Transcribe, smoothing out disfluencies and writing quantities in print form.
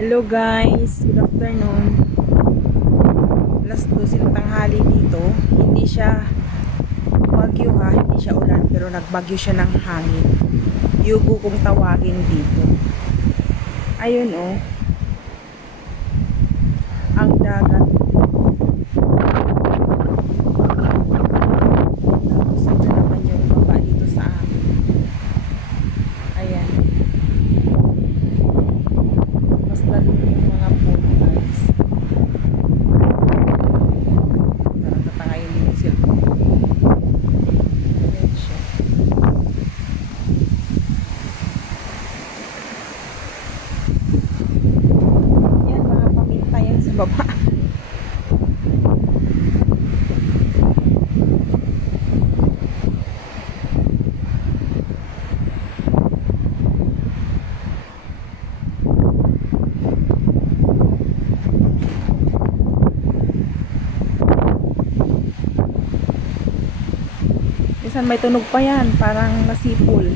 Hello guys, good afternoon. Alas 12 ng tanghali dito. Hindi siya bagyo ha, hindi siya ulan, pero nagbagyo siya ng hangin. Yugo kung tawagin dito. Ayun oh, ang dagat. Tapos ito naman yung baba dito sa amin. Ayan. Mas lalo yung mga puno guys. Parang tatangayin din yung cellphone. Ayan siya. Yan, mga paminta yan sa baba. Minsan may tunog pa yan, parang nasipol.